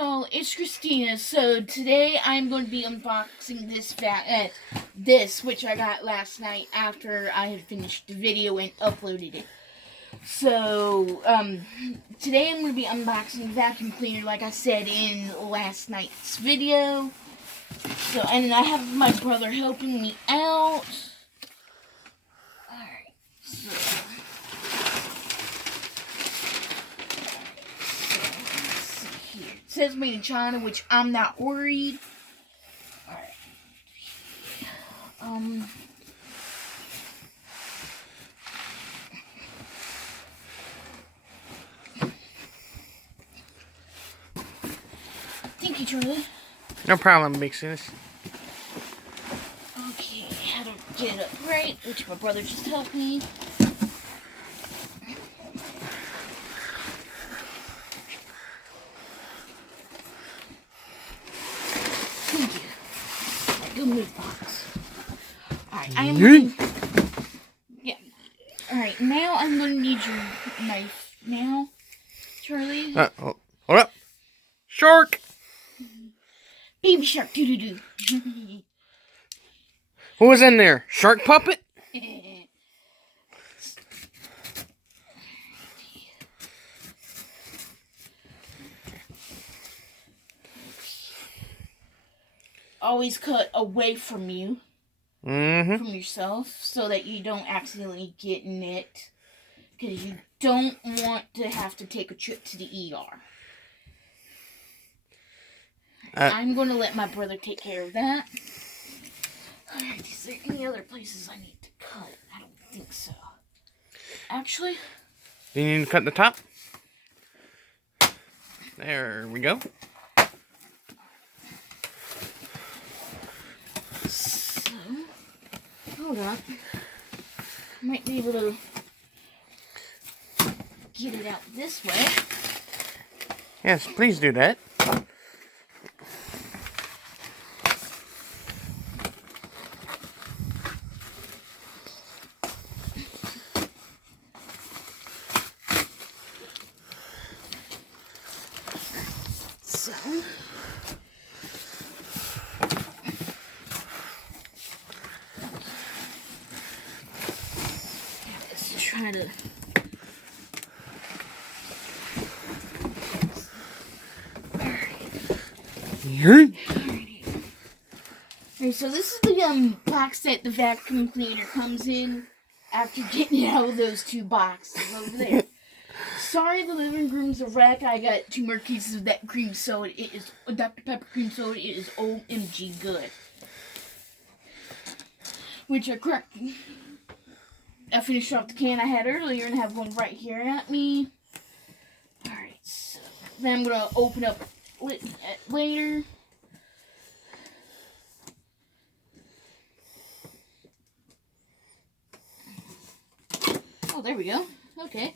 y'all, it's Christina. So today I'm going to be unboxing this which I got last night after I had finished the video and uploaded it. So today I'm going to be unboxing the vacuum cleaner, like I said in last night's video. So, and I have my brother helping me out. Alright, so it says made in China, which I'm not worried. Alright. Thank you, Charlie. No problem, big sis. Okay, how to get it up right, which my brother just helped me. Thank you. Go move box. Alright, Alright, now I'm gonna need your knife. Now, Charlie. Hold up. Shark! Baby shark doo-doo-doo. Who was in there? Shark puppet? Always cut away from you. Mm-hmm. From yourself, so that you don't accidentally get nicked, because you don't want to have to take a trip to the ER. I'm going to let my brother take care of that. Alright, is there any other places I need to cut? I don't think so. Actually, Do you need to cut the top? There we go. hold on. Might be able to get it out this way. Yes, please do that. So, let's try to. Alright, so this is the box that the vacuum cleaner comes in after getting out of those two boxes over there. Sorry, the living room's a wreck. I got 2 more cases of that cream soda. It is Dr. Pepper cream soda. It is OMG good. Which I cracked. I finished off the can I had earlier and have one right here at me. Alright, so then I'm gonna open up later. Oh, there we go. Okay.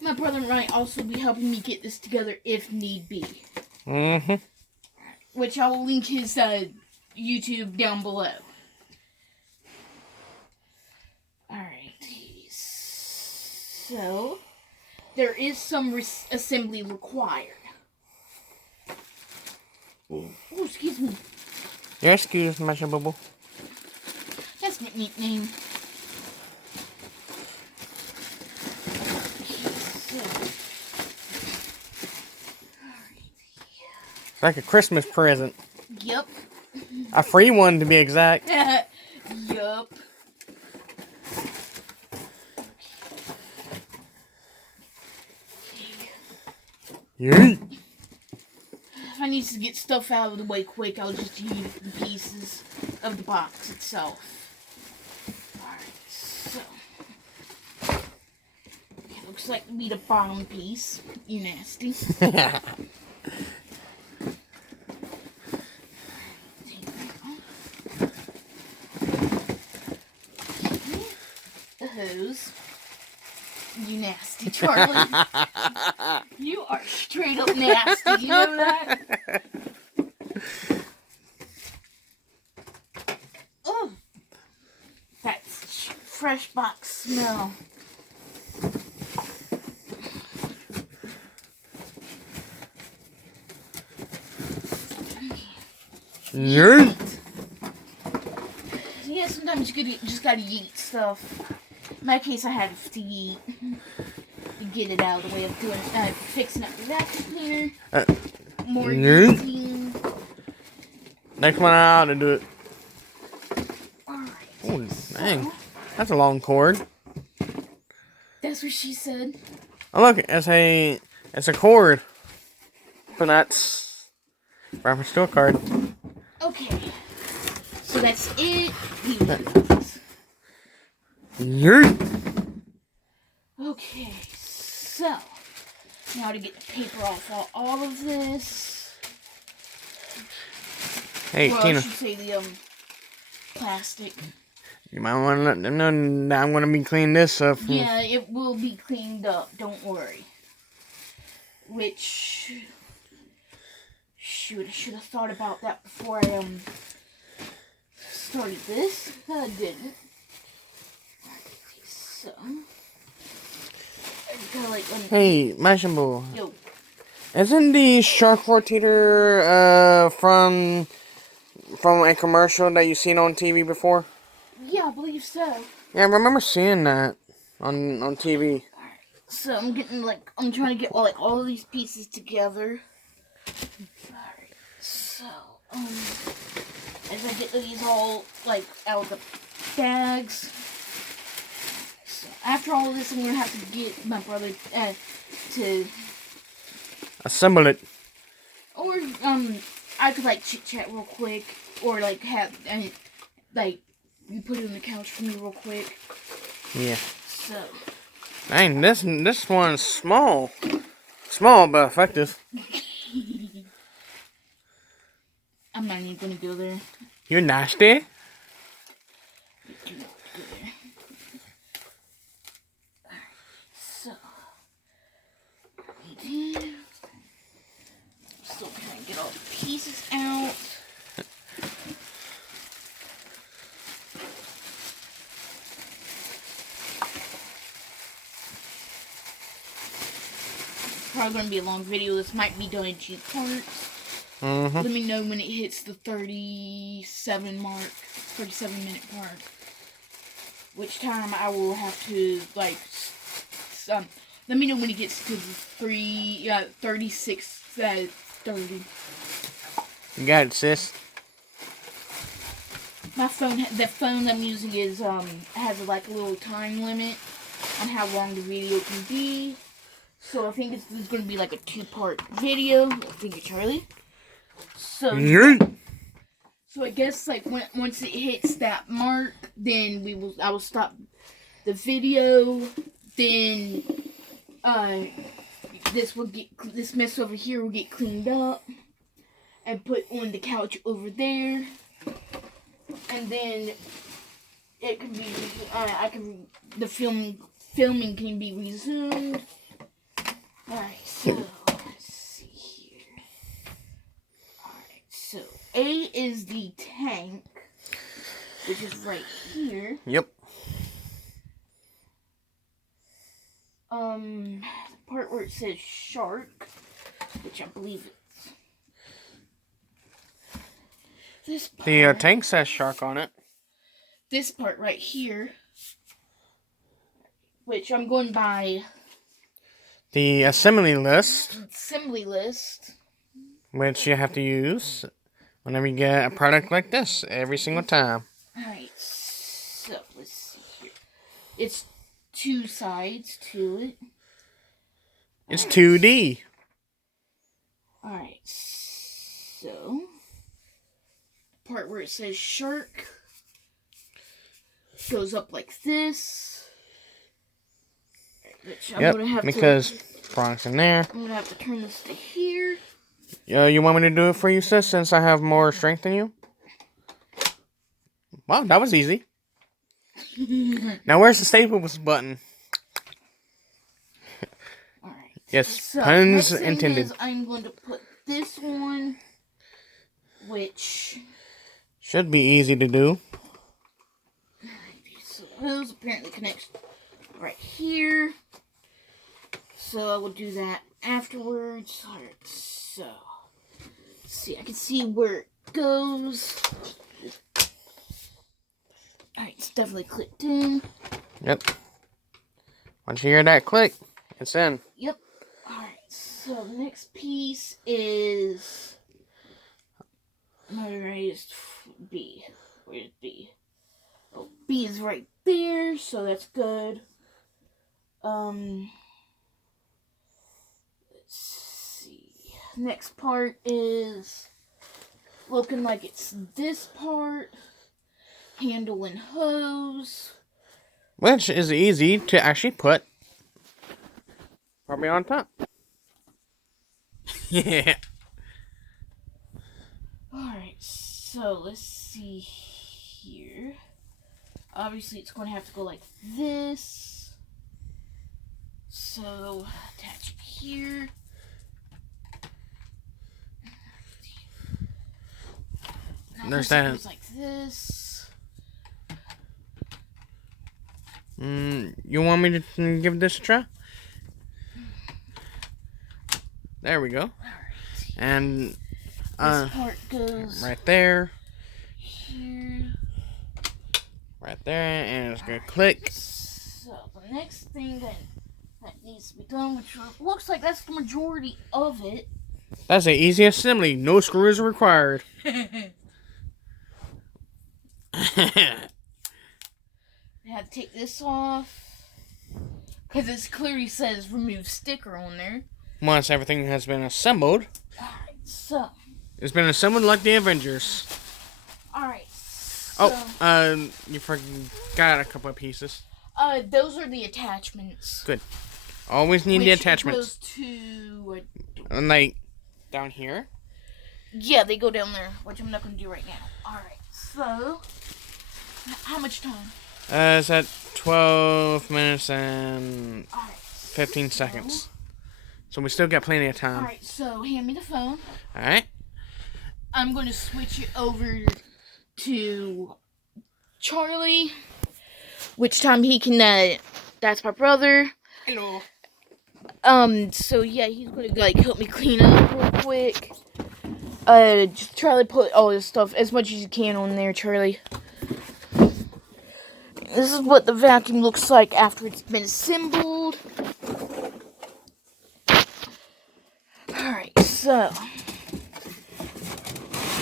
My brother might also be helping me get this together if need be. Mm-hmm. Which I will link his YouTube down below. Alright. So, there is some assembly required. Oh, excuse me. You're excused, my bubble. That's my nickname. It's like a Christmas present. Yep. A free one, to be exact. Yup. Yeet. If I need to get stuff out of the way quick, I'll just use the pieces of the box itself. Alright, so. It looks like to be the bottom piece. You nasty. The hose. You nasty, Charlie. You are straight up nasty. You know that? Oh, that's fresh box smell. Yeet. Yeah, sometimes you just gotta yeet stuff. In my case, I had to yeet to get it out of the way of doing fixing up the vacuum cleaner. More yeeting. Next one out to do it. Alright. Oh, dang. That's a long cord. That's what she said. Oh, look, it's a cord. But that's wrap a store card. Okay. So that's it. Yeet. Okay. So now to get the paper off all of this. Hey, Well, Tina. I should say the plastic. You might want to let them know that I'm going to be cleaning this up. Yeah, it will be cleaned up. Don't worry. Which, shoot, I should have thought about that before I started this. I didn't. So, I gotta like. Hey, Mashable. Yo. Isn't the shark rotator from a commercial that you've seen on TV before? Yeah, I believe so. Yeah, I remember seeing that on TV. Alright, so I'm trying to get all of these pieces together. Alright, so, as I get these all, out of the bags. So, after all of this, I'm gonna have to get my brother, to... Assemble it. Or, I could, chit-chat real quick, or, you put it on the couch for me real quick. Yeah. So. Dang, this one's small. Small, but effective. I'm not even gonna go there. You're nasty. So. Still trying to get all the pieces out. Probably gonna be a long video. This might be done in 2 parts. Let me know when it hits the 37 minute mark. Which time I will have to let me know when it gets to the 36:30. You got it, sis. My phone, the phone I'm using is has a little time limit on how long the video can be. So I think it's going to be a 2-part video. Thank you, Charlie. So I guess once it hits that mark, then I will stop the video. Then this mess over here will get cleaned up and put on the couch over there, and then it can be the filming can be resumed. Alright, so, let's see here. Alright, so, A is the tank, which is right here. Yep. The part where it says shark, which I believe it's this part. The tank says shark on it. This part right here, which I'm going by... The assembly list, which you have to use whenever you get a product like this every single time. Alright, so let's see here. It's 2 sides to it. It's 2D. Alright, so the part where it says shark goes up like this. Which I'm gonna have because products in there. I'm gonna have to turn this to here. You want me to do it for you, sis, since I have more strength than you? Wow, that was easy. Now, where's the staples button? Alright. Yes, So, puns next thing intended. is I'm going to put this one, which should be easy to do. So those apparently connect right here. So I will do that afterwards. Alright, so let's see, I can see where it goes. Alright, it's definitely clicked in. Yep. Once you hear that click, it's in. Yep. Alright, so the next piece is my raised B. Where's B? Oh, B is right there, so that's good. Let's see. Next part is looking like it's this part. Handle and hose. Which is easy to actually put probably on top. Yeah. Alright, so let's see here. Obviously, it's going to have to go like this. So, attach it here. There's that. It goes like this. You want me to give this a try? There we go. Alright. And This part goes right there, here. right there, and it's gonna click. So the next thing that needs to be done, which looks like that's the majority of it. That's the easy assembly. No screws required. I had to take this off because it clearly says remove sticker on there. Once everything has been assembled, Alright, so. it's been assembled like the Avengers. Alright. So, You forgot a couple of pieces. those are the attachments. Good. Always need the Which attachments. goes to. Like down here. Yeah, they go down there, which I'm not going to do right now. Alright, so. How much time? It's at 12 minutes and Alright. 15 seconds. So we still got plenty of time. Alright, so hand me the phone. Alright. I'm going to switch it over to Charlie. Which time he can, that's my brother. Hello. So yeah, he's going to, help me clean up real quick. Just Charlie, put all this stuff, as much as you can on there, Charlie. This is what the vacuum looks like after it's been assembled. Alright, so.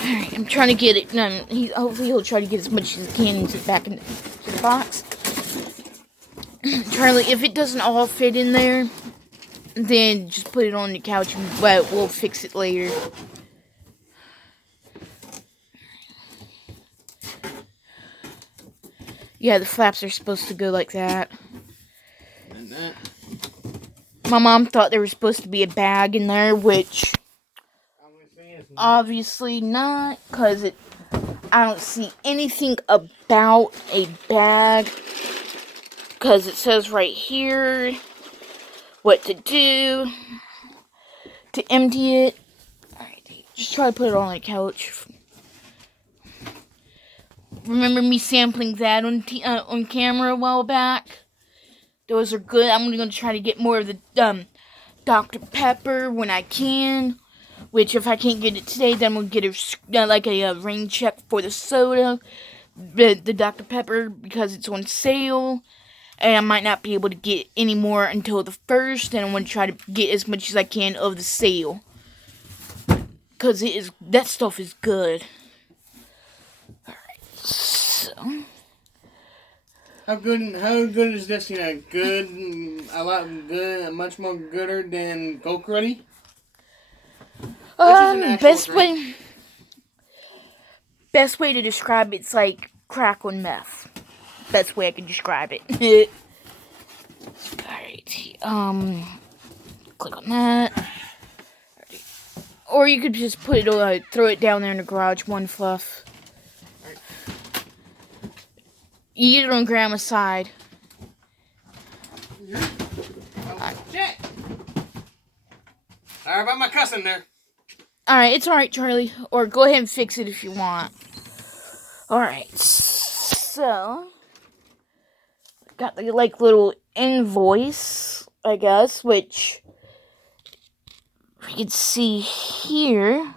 Alright, I'm trying to get it. Hopefully he'll try to get as much as he can into back into the box. Charlie, if it doesn't all fit in there, then just put it on the couch and we'll fix it later. Yeah, the flaps are supposed to go like that. And that. My mom thought there was supposed to be a bag in there, which obviously not, because I don't see anything about a bag, because it says right here what to do to empty it. Alright, just try to put it on the couch. Remember me sampling that on camera a while back? Those are good. I'm going to try to get more of the Dr. Pepper when I can. Which, if I can't get it today, then we'll get a rain check for the soda. The Dr. Pepper, because it's on sale. And I might not be able to get any more until the 1st. And I want to try to get as much as I can of the sale. Because that stuff is good. So, How good is this? Good, a lot good, much more gooder than Coke Ready. best way to describe it's like crack on meth. Best way I can describe it. Alright, click on that. Or you could just put it, throw it down there in the garage, one fluff. You get it on Grandma's side. Shit! Sorry about my cussing there. Alright, it's alright, Charlie. Or go ahead and fix it if you want. Alright, so. Got the, little invoice, I guess, which you can see here.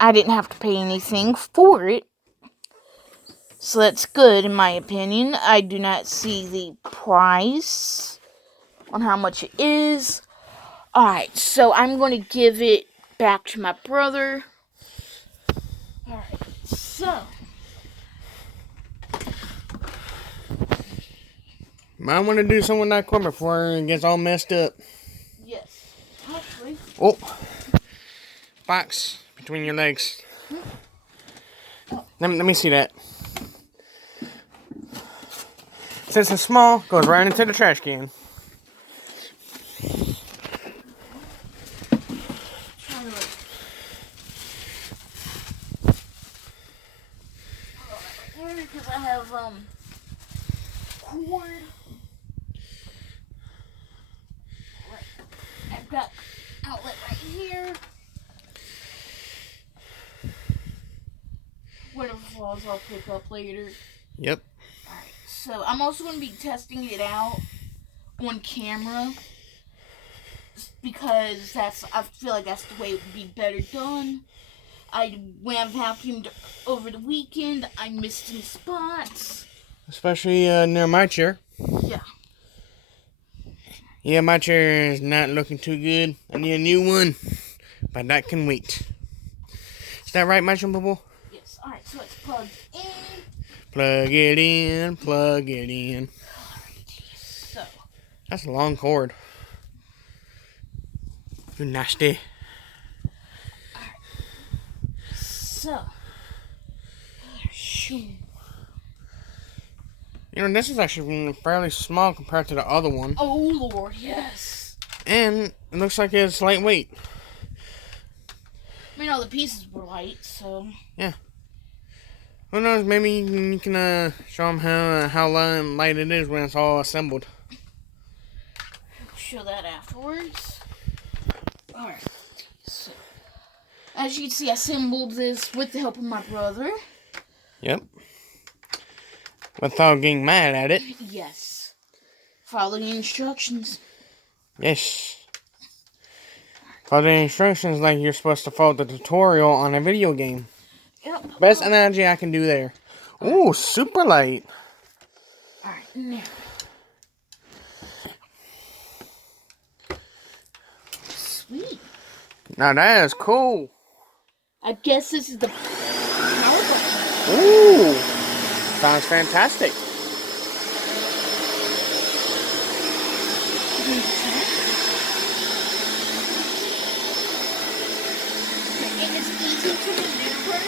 I didn't have to pay anything for it. So that's good in my opinion. I do not see the price on how much it is. Alright, so I'm going to give it back to my brother. Alright, so. Might want to do something with that cord before it gets all messed up. Yes, hopefully. Oh, box between your legs. Let me see that. Since it's small, goes right into the trash can. Because I have cord. Right. I've got outlet right here. Whatever falls, I'll pick up later. Yep. Alright, so I'm also going to be testing it out on camera because I feel like that's the way it would be better done. When I've vacuumed over the weekend, I missed some spots. Especially near my chair. Yeah. Yeah, my chair is not looking too good. I need a new one, but that can wait. Is that right, Mushroom Bubble? Yes. Alright, so let's plug in. Plug it in, plug it in. Alright, so. That's a long cord. You nasty. So. You know, this is actually fairly small compared to the other one. Oh, Lord, yes. And it looks like it's lightweight. I mean, all the pieces were light, so. Yeah. Who knows, maybe you can show them how light it is when it's all assembled. I'll show that afterwards. Alright. So, as you can see, I assembled this with the help of my brother. Yep. Without getting mad at it. Yes. Follow the instructions. Yes. Follow the instructions like you're supposed to follow the tutorial on a video game. Yep. Best analogy I can do there. Ooh, super light. Alright, now. Sweet. Now that is cool. I guess this is the power button. Ooh. Sounds fantastic. And it's easy to maneuver.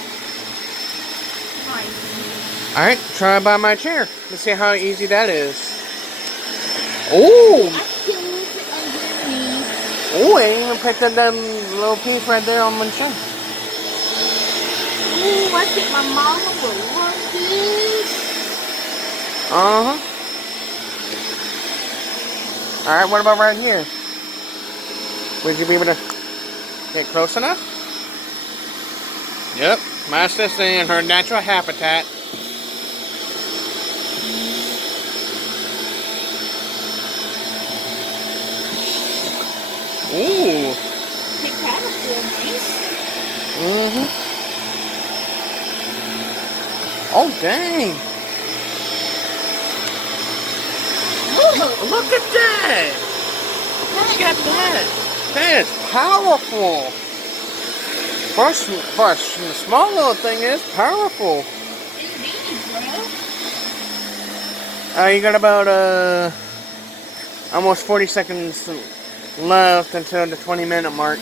Alright, try it by my chair. Let's see how easy that is. Ooh. I can move it underneath. Ooh, I even picked up that little piece right there on my chair. Ooh, I think my mama will love this. Uh-huh. Alright, what about right here? Would you be able to get close enough? Yep, my sister in her natural habitat. Ooh. Big paddle feel nice. Mm-hmm. Oh, dang. Look at that. Look at that. That is powerful. First, the small little thing is powerful. Indeed, bro. You got about almost 40 seconds left until the 20-minute mark.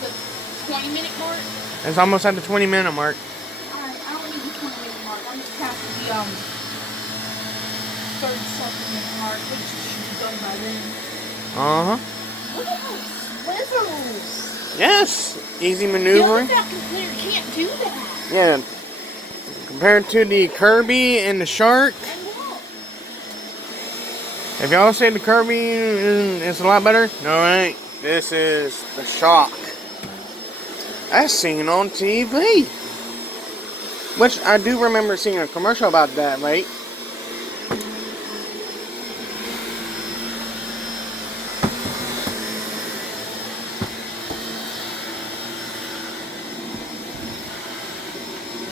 The 20-minute mark? It's almost at the 20-minute mark. Alright, I don't need the 20-minute mark. I'm just past the 30-second mark, which should be done by then. Uh-huh. Look at those swizzles. Yes. Easy The maneuvering. other computer can't do that. Yeah. Compared to the Kirby and the Shark. And look. If y'all say the Kirby is a lot better, no, right? This is the Shark. That's seen on TV. Which I do remember seeing a commercial about that, right?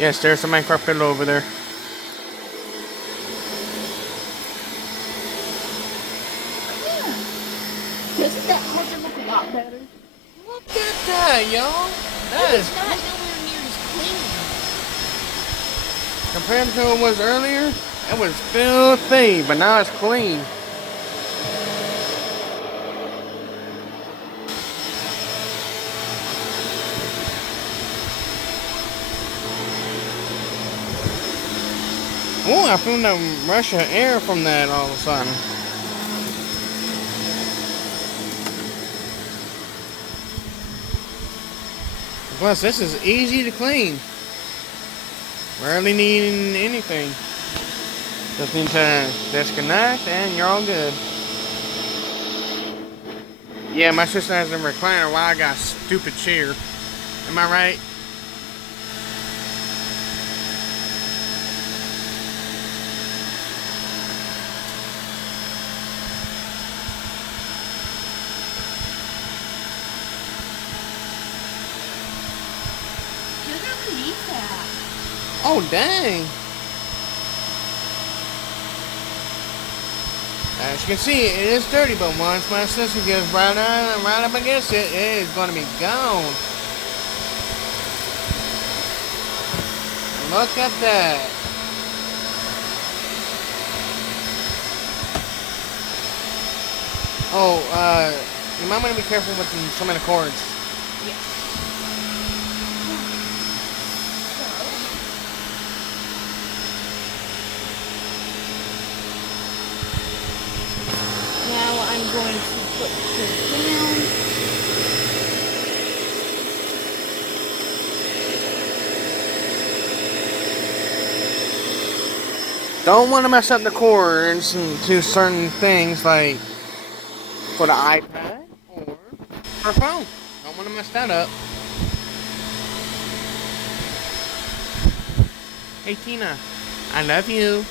Yes, there's a Minecraft pillow over there. Doesn't that carpet look a lot better? Look at that, y'all. That is not nowhere near as clean. compared to what it was earlier. It was filthy, but now it's clean. Oh, I feel that rush of air from that all of a sudden. Plus, this is easy to clean. Rarely needing anything. Just need to disconnect and you're all good. Yeah, my sister has a recliner while I got a stupid chair. Am I right? Oh, dang. As you can see, it is dirty, but once my sister gets right up against it, it is going to be gone. Look at that. Oh, you might want to be careful with some of the cords. Yeah. Now I'm going to put this down. Don't want to mess up the cords to certain things like for the iPad or for a phone. Don't want to mess that up. Hey Tina, I love you.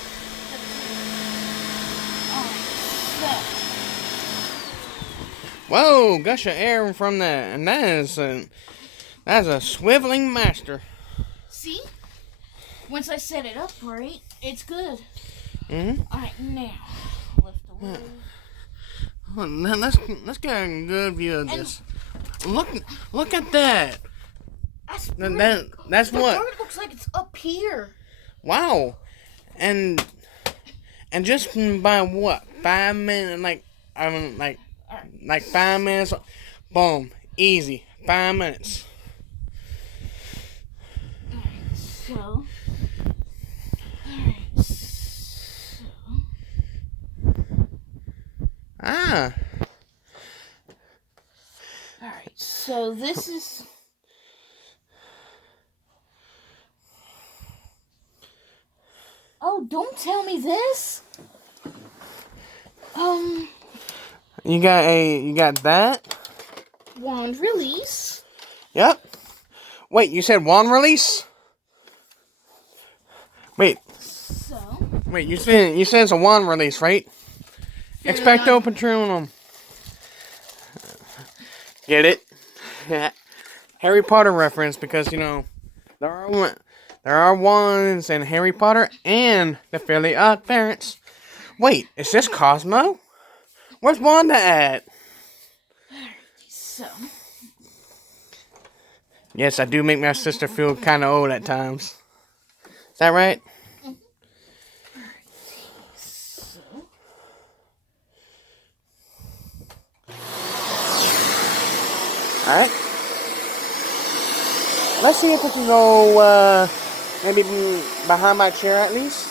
Whoa, gush of air from that, and that's a swiveling master. See? Once I set it up right, it's good. Mm-hmm. Alright, now lift the lid. Oh, let's get a good view of this. Look at that. That's the what. bird looks like it's up here. Wow, and just by what 5 minutes, like 5 minutes, boom, easy, 5 minutes. So. Ah. Alright, so this is. Oh, don't tell me this. You got that? Wand release. Yep. Wait, you said wand release? Wait. So. Wait, you said it's a wand release, right? Expecto Patronum. Get it? Harry Potter reference because there are wands in Harry Potter and the Fairly Odd Parents. Wait, is this Cosmo? Where's Wanda at? So. Yes, I do make my sister feel kind of old at times. Is that right? Alright. Let's see if it can go, maybe behind my chair at least.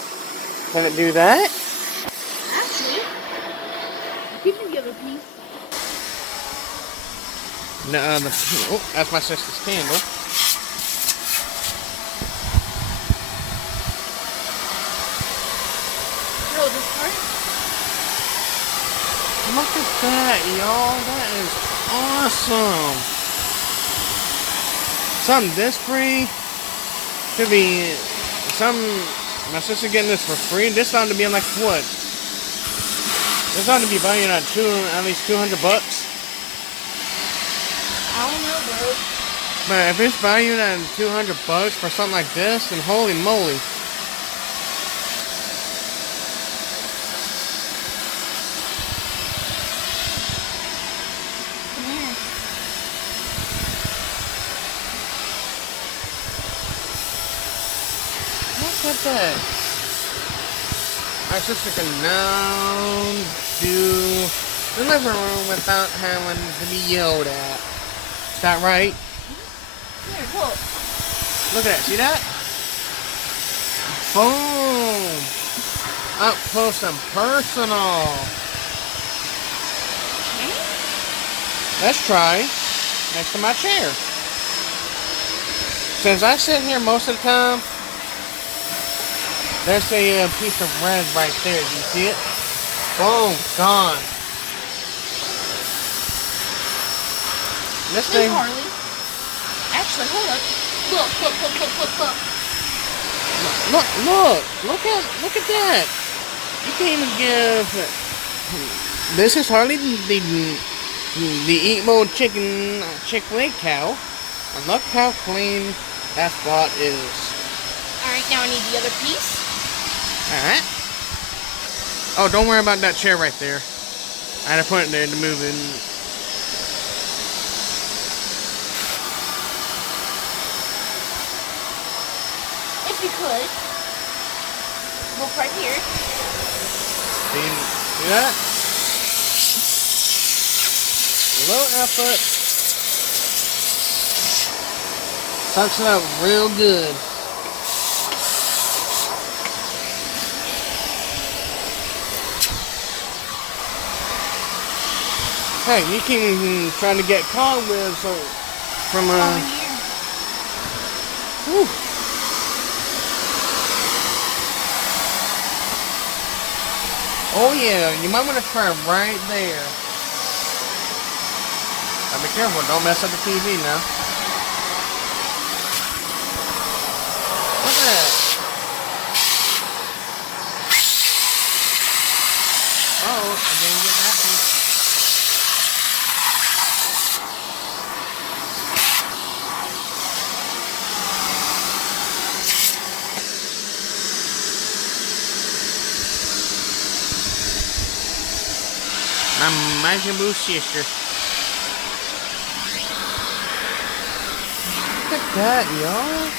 Can it do that? Actually, give me the other piece. No, that's my sister's candle. Throw this part. Look at that, y'all. That is awesome. Something this free should be my sister getting this for free. This ought to be like what? This ought to be valued at least $200. I don't know, bro. But if it's valued at $200 for something like this, then holy moly. Come here. Look at that. Our sister can now do the living room without having to be yelled at. Is that right? Here, look. Look at that. See that? Boom. Up close and personal. Okay. Let's try next to my chair. Since I sit here most of the time, there's a piece of red right there. Do you see it? Boom. Gone. This Hey, thing. Harley. Actually, hold up. Look. Look at that. You can't even give. This is hardly the eat mode Chick-fil-A cow. And look how clean that spot is. Alright, now I need the other piece. Alright. Oh, don't worry about that chair right there. I had to put it there to move it. If you could. Look right here. See that? Low effort. Sucks it up real good. Hey, you can try to get cobwebs from Over here. Whew. Oh yeah, you might want to try right there. Now be careful, don't mess up the TV now. Look at that. Oh, I didn't get happy. My Majin Buu sister. Look at that, y'all.